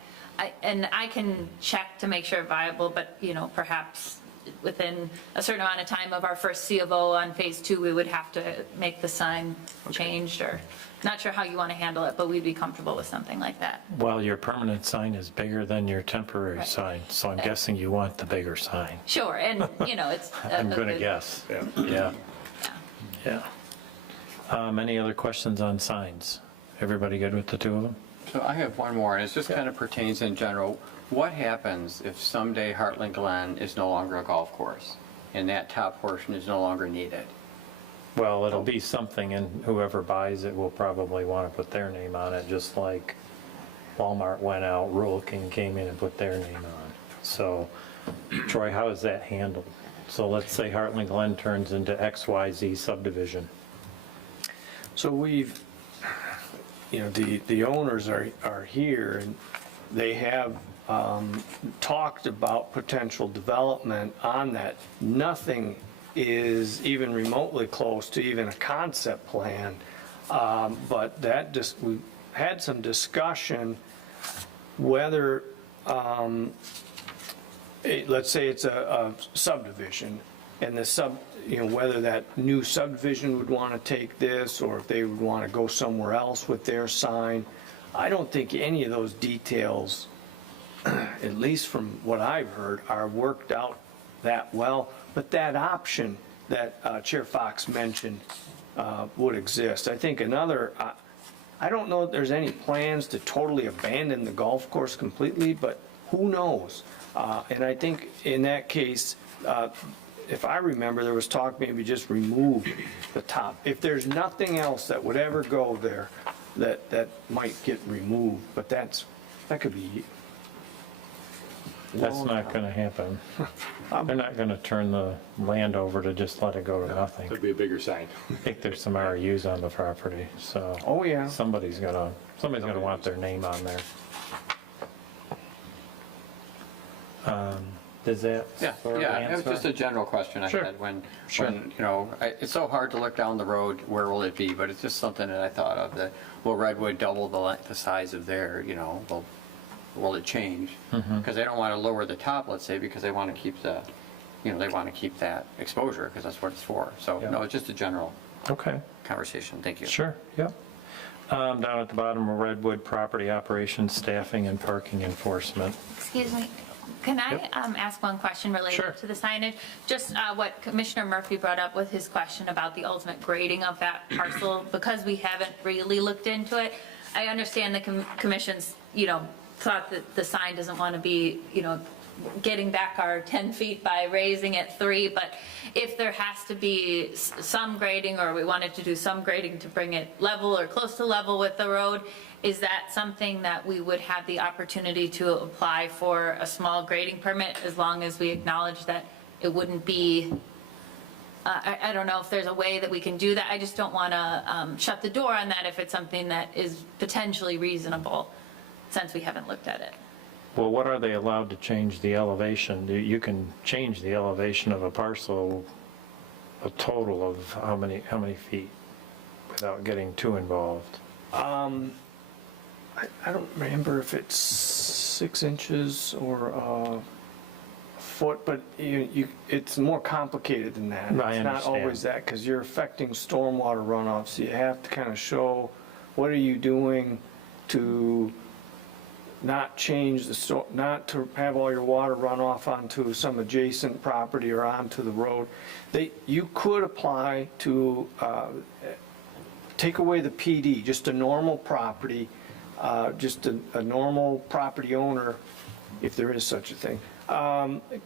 And I can check to make sure viable, but, perhaps within a certain amount of time of our first C of O on phase two, we would have to make the sign changed, or not sure how you want to handle it, but we'd be comfortable with something like that. Well, your permanent sign is bigger than your temporary Right. sign, so I'm guessing you want the bigger sign. Sure, and, it's. I'm going to guess. Yeah. Yeah. Any other questions on signs? Everybody good with the two of them? So I have one more, and it just kind of pertains in general. What happens if someday Heartland Glen is no longer a golf course, and that top portion is no longer needed? Well, it'll be something, and whoever buys it will probably want to put their name on it, just like Walmart went out, Rural King came in and put their name on. So, Troy, how is that handled? So let's say Heartland Glen turns into XYZ subdivision. So we've, the owners are here, and they have talked about potential development on that. Nothing is even remotely close to even a concept plan, but we've had some discussion whether, let's say it's a subdivision, and whether that new subdivision would want to take this, or if they would want to go somewhere else with their sign. I don't think any of those details, at least from what I've heard, are worked out that well, but that option that Chair Fox mentioned would exist. I think I don't know if there's any plans to totally abandon the golf course completely, but who knows? And I think in that case, if I remember, there was talk maybe just remove the top. If there's nothing else that would ever go there, that might get removed, but that could be. That's not going to happen. They're not going to turn the land over to just let it go to nothing. That'd be a bigger sign. I think there's some RUs on the property, so. Oh, yeah. Somebody's gonna want their name on there. Does that? sort of Yeah, it was answer? just a general question I Sure. had when, Sure. it's so hard to look down the road, where will it be? But it's just something that I thought of, that will Redwood double the size of their, will it change? Mm-hmm. Because they don't want to lower the top, let's say, because they want to keep they want to keep that exposure, because that's what it's for. So, Yeah. no, it's just a general Okay, conversation. Thank you. sure, yep. Down at the bottom of Redwood, property operations, staffing, and parking enforcement. Excuse me, can I ask one question Sure. related to the signage? Just what Commissioner Murphy brought up with his question about the ultimate grading of that parcel, because we haven't really looked into it. I understand the commission's, thought that the sign doesn't want to be, getting back our 10 feet by raising it 3, but if there has to be some grading, or we wanted to do some grading to bring it level or close to level with the road, is that something that we would have the opportunity to apply for a small grading permit, as long as we acknowledge that it wouldn't be, I don't know if there's a way that we can do that. I just don't want to shut the door on that if it's something that is potentially reasonable, since we haven't looked at it. Well, what are they allowed to change the elevation? You can change the elevation of a parcel a total of how many feet without getting too involved? I don't remember if it's 6 inches or foot, but it's more complicated than that. I It's not understand. always that, because you're affecting stormwater runoff, so you have to kind of show, what are you doing to not change not to have all your water run off onto some adjacent property or onto the road. You could apply to take away the PD, just a normal property, just a normal property owner, if there is such a thing,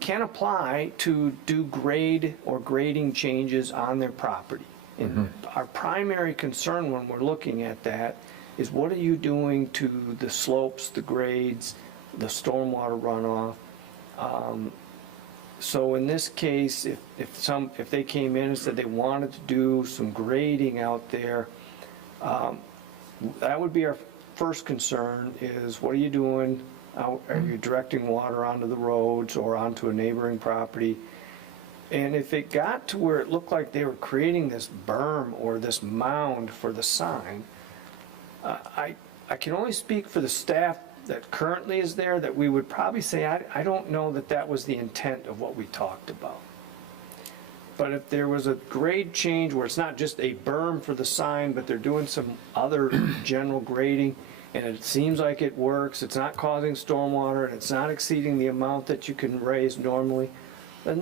can apply to do grade or grading changes on their property. And our primary concern when we're looking at that is, what are you doing to the slopes, the grades, the stormwater runoff? So in this case, if they came in and said they wanted to do some grading out there, that would be our first concern, is what are you doing? Are you directing water onto the roads or onto a neighboring property? And if it got to where it looked like they were creating this berm or this mound for the sign, I can only speak for the staff that currently is there, that we would probably say, I don't know that that was the intent of what we talked about. But if there was a grade change where it's not just a berm for the sign, but they're doing some other general grading, and it seems like it works, it's not causing stormwater, and it's not exceeding the amount that you can raise normally, then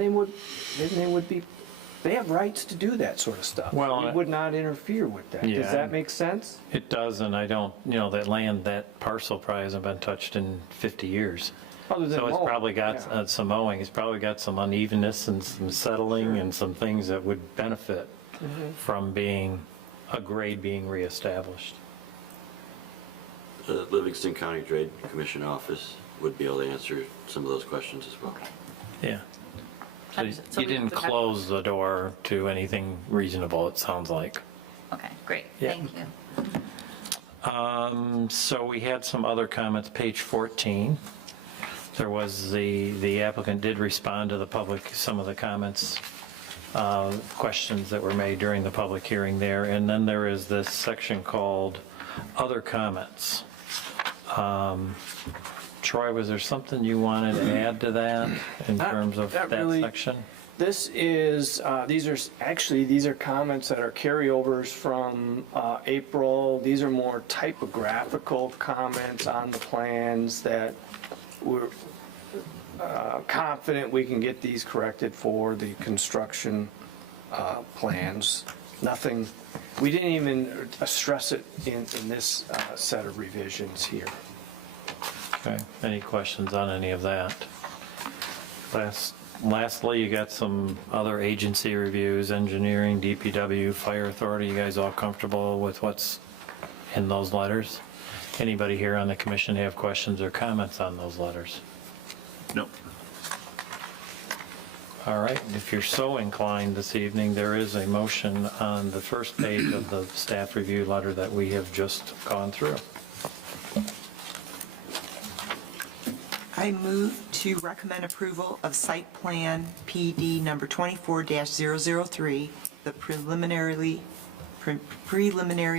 they have rights to do that sort of stuff. Well, We would not interfere with that. Yeah. Does that make sense? It does, and I don't, that land, that parcel probably hasn't been touched in 50 years. Other than So it's mowing, probably got yeah. some mowing, it's probably got some unevenness and some settling and some things that would benefit from a grade being reestablished. The Livingston County Trade Commission office would be able to answer some of those questions as well. Yeah. So So you we didn't would have- close the door to anything reasonable, it sounds like. Okay, great, Yeah. thank you. So we had some other comments, page 14. There was the applicant did respond to the public, some of the comments, questions that were made during the public hearing there. And then there is this section called other comments. Troy, was there something you wanted to add to that in terms of not that really. section? This is, these are comments that are carryovers from April. These are more typographical comments on the plans that we're confident we can get these corrected for the construction plans. Nothing, we didn't even stress it in this set of revisions here. Okay, any questions on any of that? Lastly, you got some other agency reviews, engineering, DPW, fire authority. You guys all comfortable with what's in those letters? Anybody here on the commission have questions or comments on those letters? No. All right, if you're so inclined this evening, there is a motion on the first page of the staff review letter that we have just gone through. I move to recommend approval of site plan PD number 24-003, the preliminary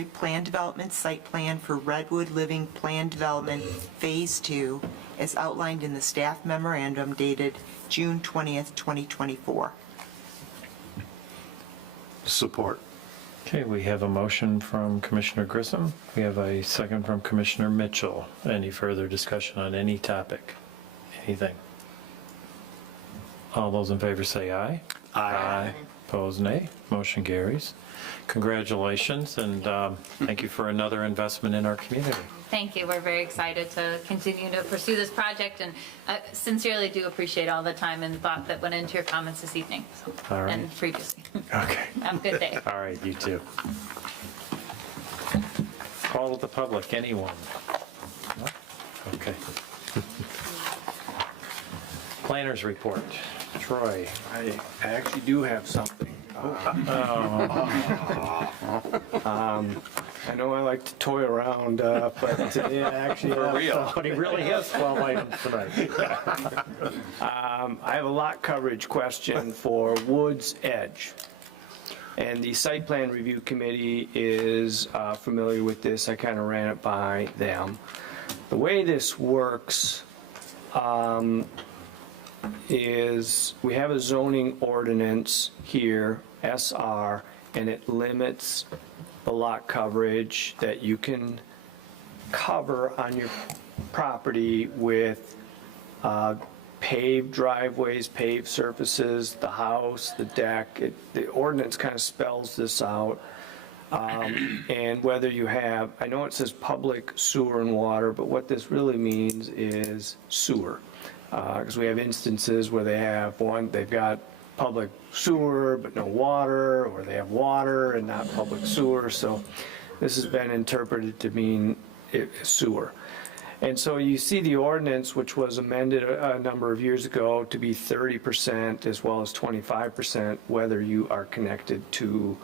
plan development site plan for Redwood Living Plan Development Phase 2, as outlined in the staff memorandum dated June 20th, 2024. Support. Okay, we have a motion from Commissioner Grissom. We have a second from Commissioner Mitchell. Any further discussion on any topic? Anything? All those in favor say aye. Aye. Opposed, nay. Motion carries. Congratulations, and thank you for another investment in our community. Thank you, we're very excited to continue to pursue this project, and I sincerely do appreciate all the time and thought that went into your comments this evening, so, All right. and previously. Okay. Have a good day. All right, you too. Call to the public, anyone? No? Okay. Planners report. Troy. I actually do have something. I know I like to toy around, but yeah, actually, But he really has 12 items tonight. I have a lot coverage question for Woods Edge. And the site plan review committee is familiar with this. I kind of ran it by them. The way this works, is we have a zoning ordinance here, SR, and it limits the lot coverage that you can cover on your property with paved driveways, paved surfaces, the house, the deck. The ordinance kind of spells this out. And whether you have, I know it says public sewer and water, but what this really means is sewer. Because we have instances where they've got public sewer but no water, or they have water and not public sewer. So this has been interpreted to mean sewer. And so you see the ordinance, which was amended a number of years ago to be 30% as well as 25%, whether you are connected to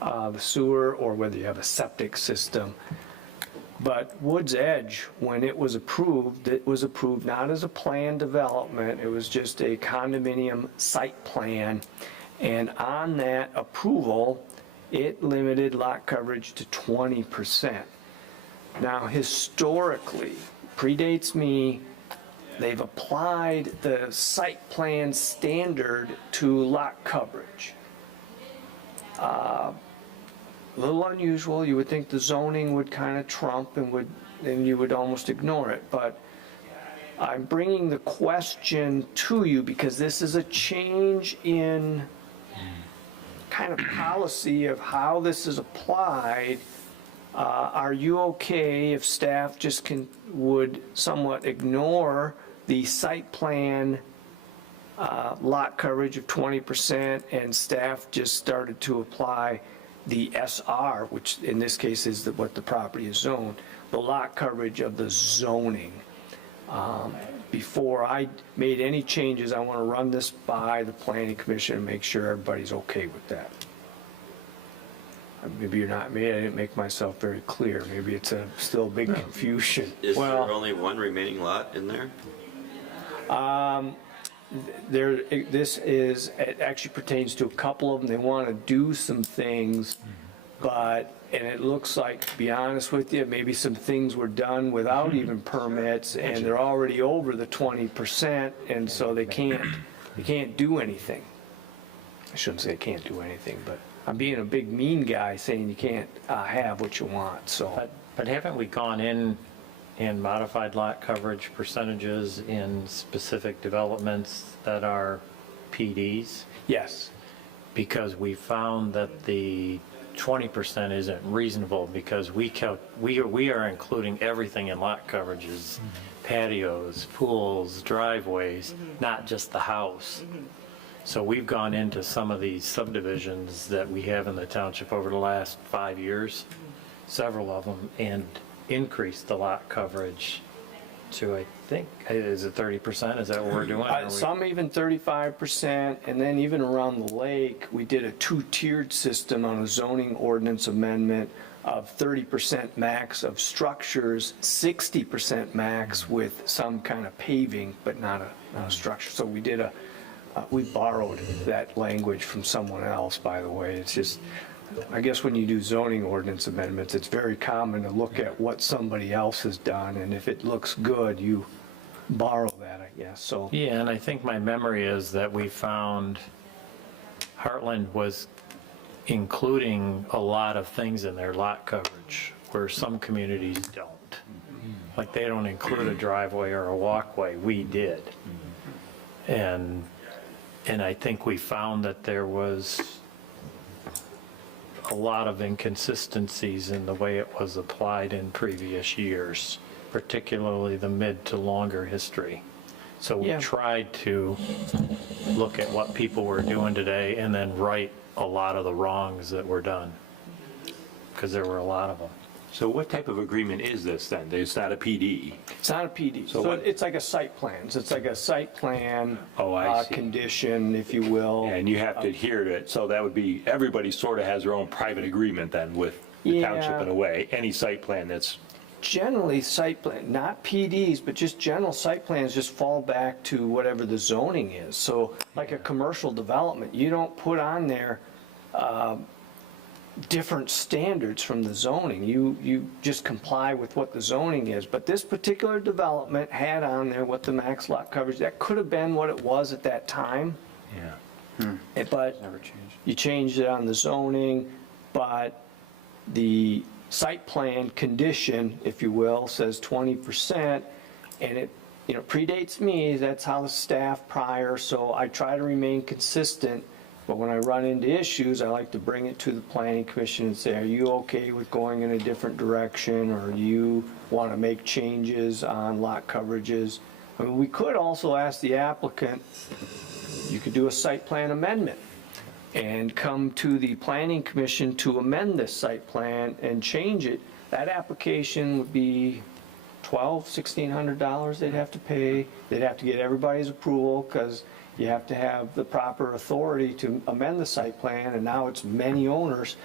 the sewer or whether you have a septic system. But Woods Edge, when it was approved not as a planned development, it was just a condominium site plan. And on that approval, it limited lot coverage to 20%. Now, historically, predates me, they've applied the site plan standard to lot coverage. A little unusual. You would think the zoning would kind of trump and you would almost ignore it. But I'm bringing the question to you because this is a change in kind of policy of how this is applied. Are you okay if staff just would somewhat ignore the site plan lot coverage of 20% and staff just started to apply the SR, which in this case is what the property is zoned, the lot coverage of the zoning? Before I made any changes, I want to run this by the planning commission and make sure everybody's okay with that. Maybe you're not, maybe I didn't make myself very clear. Maybe it's still a big confusion. Is there Well, only one remaining lot in there? it actually pertains to a couple of them. They want to do some things, and it looks like, to be honest with you, maybe some things were done without even permits, and they're already over the 20%, and so they can't do anything. I shouldn't say can't do anything, but I'm being a big mean guy saying you can't have what you want, so. But haven't we gone in and modified lot coverage percentages in specific developments that are PDs? Yes. Because we found that the 20% isn't reasonable because we are including everything in lot coverages, patios, pools, driveways, not just the house. So we've gone into some of these subdivisions that we have in the township over the last 5 years, several of them, and increased the lot coverage to, I think, is it 30%? Is that what we're doing? Some even 35%, and then even around the lake, we did a two-tiered system on a zoning ordinance amendment of 30% max of structures, 60% max with some kind of paving, but not a structure. So we did we borrowed that language from someone else, by the way. It's just, I guess when you do zoning ordinance amendments, it's very common to look at what somebody else has done, and if it looks good, you borrow that, I guess, so. Yeah, and I think my memory is that we found Heartland was including a lot of things in their lot coverage where some communities don't. Like they don't include a driveway or a walkway. We did. And I think we found that there was a lot of inconsistencies in the way it was applied in previous years, particularly the mid to longer history. So we Yeah. tried to look at what people were doing today and then right a lot of the wrongs that were done, because there were a lot of them. So what type of agreement is this then? It's not a PD? It's not a PD, So so what- it's like a site plan. So it's like a site plan Oh, I see. condition, if you will. And you have to adhere to it, so that would be, everybody sort of has their own private agreement then with the township Yeah. in a way, any site plan that's, Generally, site plan, not PDs, but just general site plans just fall back to whatever the zoning is. So like a commercial development, you don't put on there different standards from the zoning. You just comply with what the zoning is. But this particular development had on there what the max lot coverage, that could have been what it was at that time. Yeah. But Never changed. you changed it on the zoning, but the site plan condition, if you will, says 20%, and it, predates me, that's how the staff prior, so I try to remain consistent, but when I run into issues, I like to bring it to the planning commission and say, are you okay with going in a different direction, or do you want to make changes on lot coverages? I mean, we could also ask the applicant, you could do a site plan amendment and come to the planning commission to amend this site plan and change it. That application would be $1,600 they'd have to pay. They'd have to get everybody's approval because you have to have the proper authority to amend the site plan, and now it's many owners.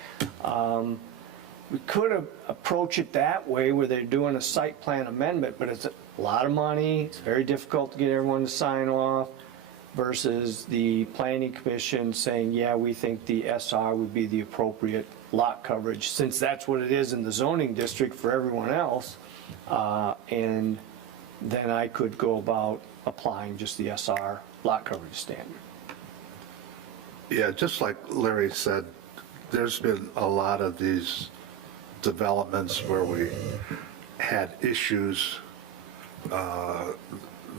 We could approach it that way where they're doing a site plan amendment, but it's a lot of money. It's very difficult to get everyone to sign off. Versus the planning commission saying, yeah, we think the SR would be the appropriate lot coverage, since that's what it is in the zoning district for everyone else. And then I could go about applying just the SR lot coverage standard. Yeah, just like Larry said, there's been a lot of these developments where we had issues.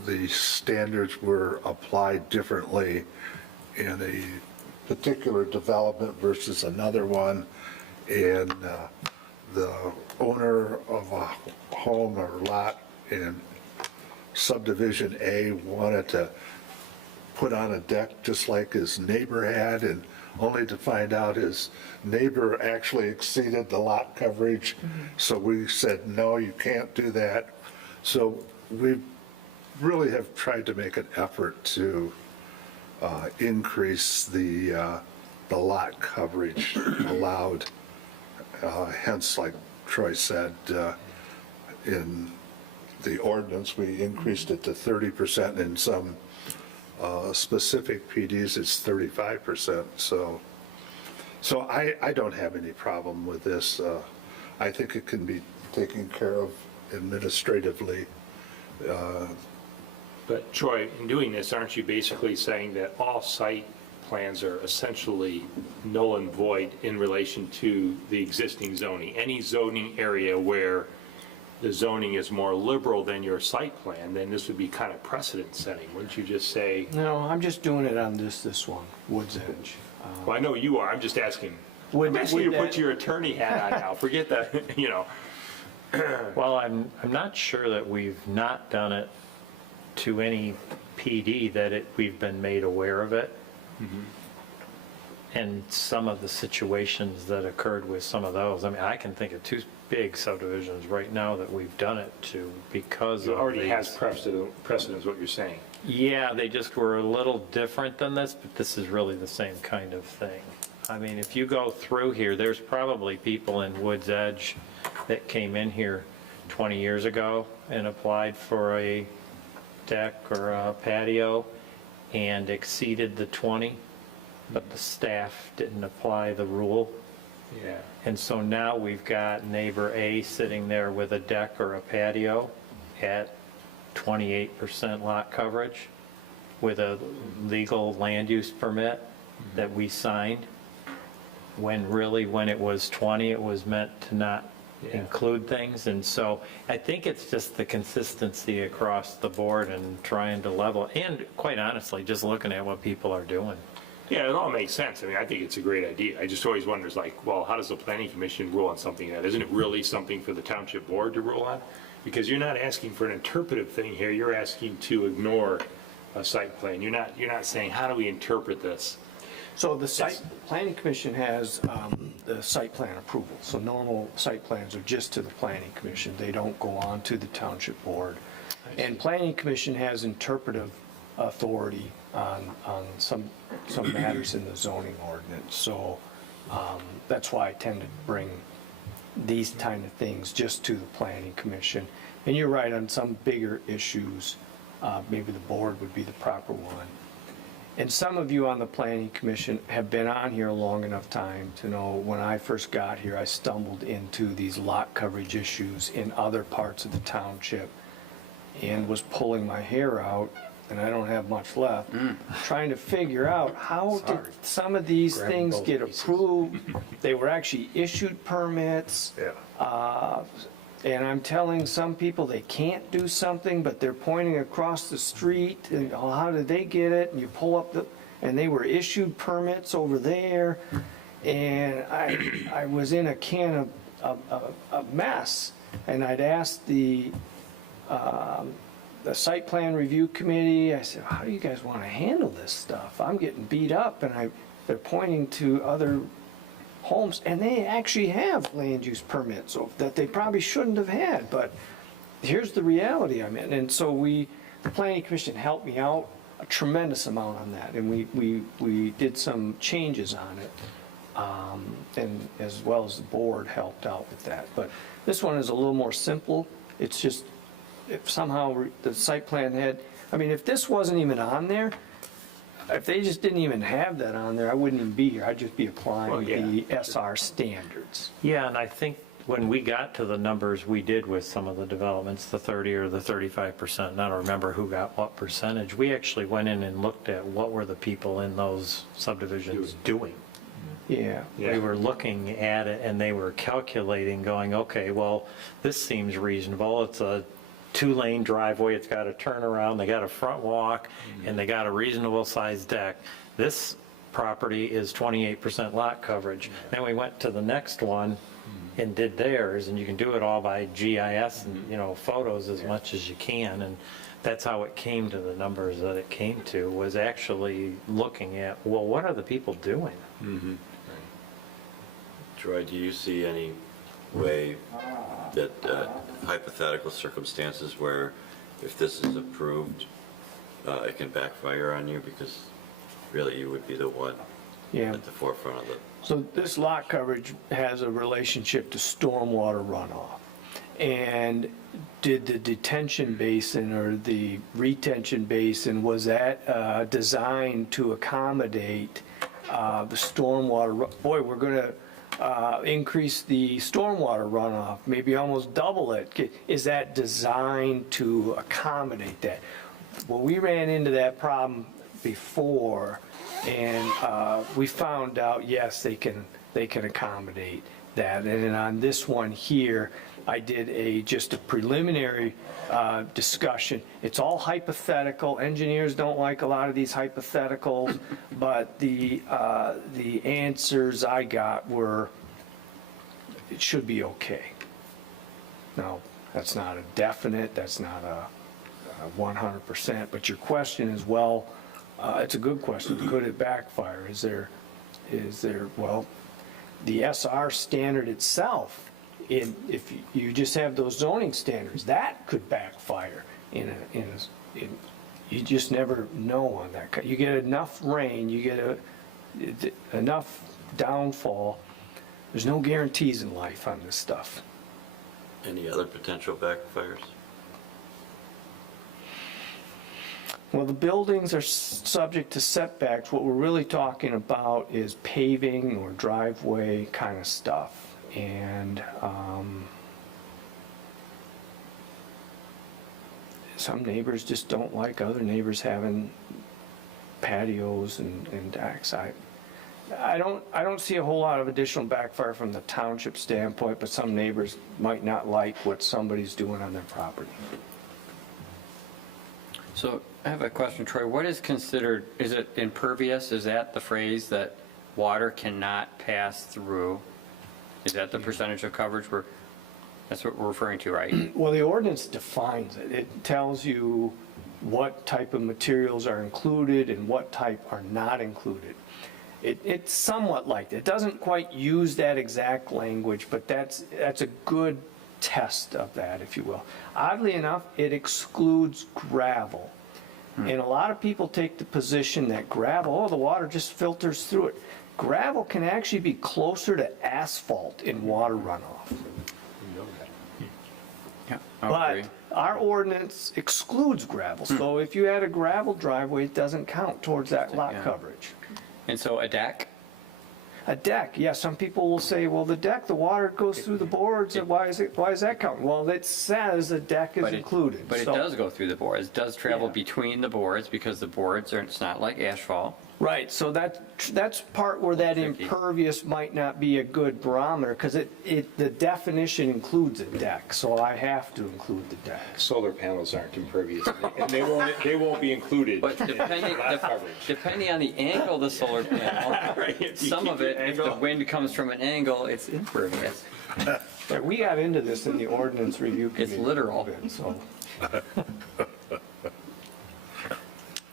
The standards were applied differently in a particular development versus another one. And the owner of a home or lot in subdivision A wanted to put on a deck just like his neighbor had, and only to find out his neighbor actually exceeded the lot coverage. So we said, no, you can't do that. So we really have tried to make an effort to increase the lot coverage allowed. Hence, like Troy said, in the ordinance, we increased it to 30%. In some specific PDs, it's 35%. So I don't have any problem with this. I think it can be taken care of administratively. But Troy, in doing this, aren't you basically saying that all site plans are essentially null and void in relation to the existing zoning? Any zoning area where the zoning is more liberal than your site plan, then this would be kind of precedent setting. Wouldn't you just say, No, I'm just doing it on this one, Woods Edge. well, I know you are, I'm just asking. Would- I'm asking you would to put that- your attorney hat on now, forget that, Well, I'm not sure that we've not done it to any PD that we've been made aware of it. And some of the situations that occurred with some of those, I mean, I can think of two big subdivisions right now that we've done it to because It of already these. has precedence, what you're saying. Yeah, they just were a little different than this, but this is really the same kind of thing. I mean, if you go through here, there's probably people in Woods Edge that came in here 20 years ago and applied for a deck or a patio and exceeded the 20, but the staff didn't apply the rule. Yeah. And so now we've got neighbor A sitting there with a deck or a patio at 28% lot coverage with a legal land use permit that we signed, when really, when it was 20, it was meant to not include things. And so I think it's just the consistency across the board and trying to level, and quite honestly, just looking at what people are doing. Yeah, it all makes sense. I mean, I think it's a great idea. I just always wonders like, well, how does the planning commission rule on something that, isn't it really something for the township board to rule on? Because you're not asking for an interpretive thing here, you're asking to ignore a site plan. You're not saying, how do we interpret this? So the planning commission has the site plan approval. So normal site plans are just to the planning commission. They don't go on to the township board. And planning commission has interpretive authority on some matters in the zoning ordinance. So that's why I tend to bring these kind of things just to the planning commission. And you're right, on some bigger issues, maybe the board would be the proper one. And some of you on the planning commission have been on here long enough time to know when I first got here, I stumbled into these lot coverage issues in other parts of the township and was pulling my hair out, and I don't have much left, trying to figure out how did some of these Grab things both get pieces. approved? They were actually issued permits. Yeah. And I'm telling some people they can't do something, but they're pointing across the street, and oh, how did they get it? And you pull up and they were issued permits over there. And I was in a can of mess. And I'd asked the site plan review committee, I said, how do you guys want to handle this stuff? I'm getting beat up, and they're pointing to other homes, and they actually have land use permits that they probably shouldn't have had, but here's the reality I'm in. And so the planning commission helped me out a tremendous amount on that, and we did some changes on it, and as well as the board helped out with that. But this one is a little more simple. It's just, if somehow the site plan if this wasn't even on there, if they just didn't even have that on there, I wouldn't even be here. I'd just be applying Well, yeah. the SR standards. Yeah, and I think when we got to the numbers we did with some of the developments, the 30 or the 35%, and I don't remember who got what percentage, we actually went in and looked at what were the people in those subdivisions doing. Yeah. Yeah. We were looking at it and they were calculating, going, okay, well, this seems reasonable. It's a 2-lane driveway, it's got a turnaround, they got a front walk, and they got a reasonable sized deck. This property is 28% lot coverage. Then we went to the next one and did theirs, and you can do it all by GIS and, photos as much as you can, and that's how it came to the numbers that it came to, was actually looking at, well, what are the people doing? Troy, do you see any way that hypothetical circumstances where if this is approved, it can backfire on you because really you would be the one Yeah. at the forefront of the, So this lot coverage has a relationship to stormwater runoff. And did the detention basin or the retention basin, was that designed to accommodate the stormwater? Boy, we're going to increase the stormwater runoff, maybe almost double it. Is that designed to accommodate that? Well, we ran into that problem before, and we found out, yes, they can accommodate that. And then on this one here, I did just a preliminary discussion. It's all hypothetical. Engineers don't like a lot of these hypotheticals, but the answers I got were, it should be okay. Now, that's not a definite, that's not a 100%, but your question is, well, it's a good question. Could it backfire? Is there, well, the SR standard itself, if you just have those zoning standards, that could backfire you just never know on that. You get enough rain, you get enough downfall. There's no guarantees in life on this stuff. any other potential backfires? Well, the buildings are subject to setbacks. What we're really talking about is paving or driveway kind of stuff. And some neighbors just don't like other neighbors having patios and decks. I don't see a whole lot of additional backfire from the township standpoint, but some neighbors might not like what somebody's doing on their property. So I have a question, Troy. What is considered, is it impervious? Is that the phrase that water cannot pass through? Is that the percentage of coverage that's what we're referring to, right? Well, the ordinance defines it. It tells you what type of materials are included and what type are not included. It's somewhat like that. It doesn't quite use that exact language, but that's a good test of that, if you will. Oddly enough, it excludes gravel. And a lot of people take the position that gravel, the water just filters through it. Gravel can actually be closer to asphalt in water runoff. But agree. our ordinance excludes gravel, so if you had a gravel driveway, it doesn't count towards that lot Yeah. coverage. And so a deck? A deck, yeah, some people will say, well, the deck, the water goes through the boards, and why does that count? Well, it says a deck is But it- included. But it so- does go through the boards. It does travel Yeah. between the boards because the boards are, it's not like asphalt. Right, so that's part where that Tricky. impervious might not be a good barometer, because the definition includes a deck, so I have to include the deck. Solar panels aren't impervious, and they won't be included. But depending, Lot coverage. depending on the angle of the solar panel, If you some keep of the it, if the angle- wind comes from an angle, it's impervious. Yeah, we got into this in the ordinance review committee. It's literal. a little bit, So,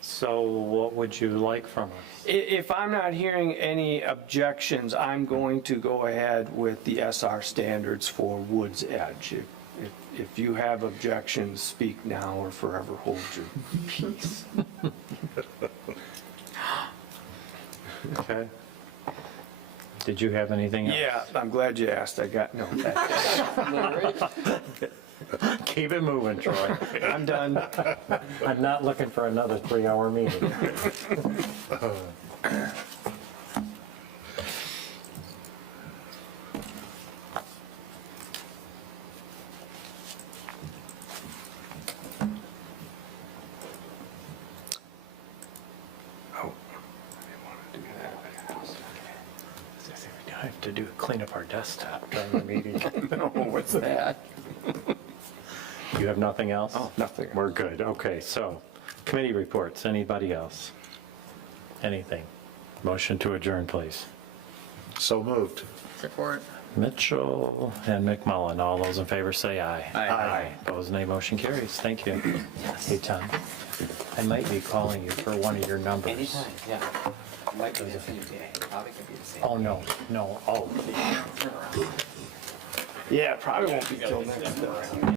So what would you like from us? if I'm not hearing any objections, I'm going to go ahead with the SR standards for Woods Edge. If you have objections, speak now or forever hold your peace. Okay. Did you have anything else? Yeah, I'm glad you asked. I got, no, Keep it moving, Troy. I'm done. I'm not looking for another 3-hour meeting. Oh, I have to clean up our desktop during the meeting. What's that? You have nothing else? Oh, nothing. We're good. Okay, so committee reports. Anybody else? Anything? Motion to adjourn, please. So moved. Support. Mitchell and McMullen. All those in favor say aye. Aye. Opposed, nay. Motion carries. Thank you. Hey, Tom, I might be calling you for one of your numbers. yeah. Oh, no, no, oh. Yeah, it probably won't be till next.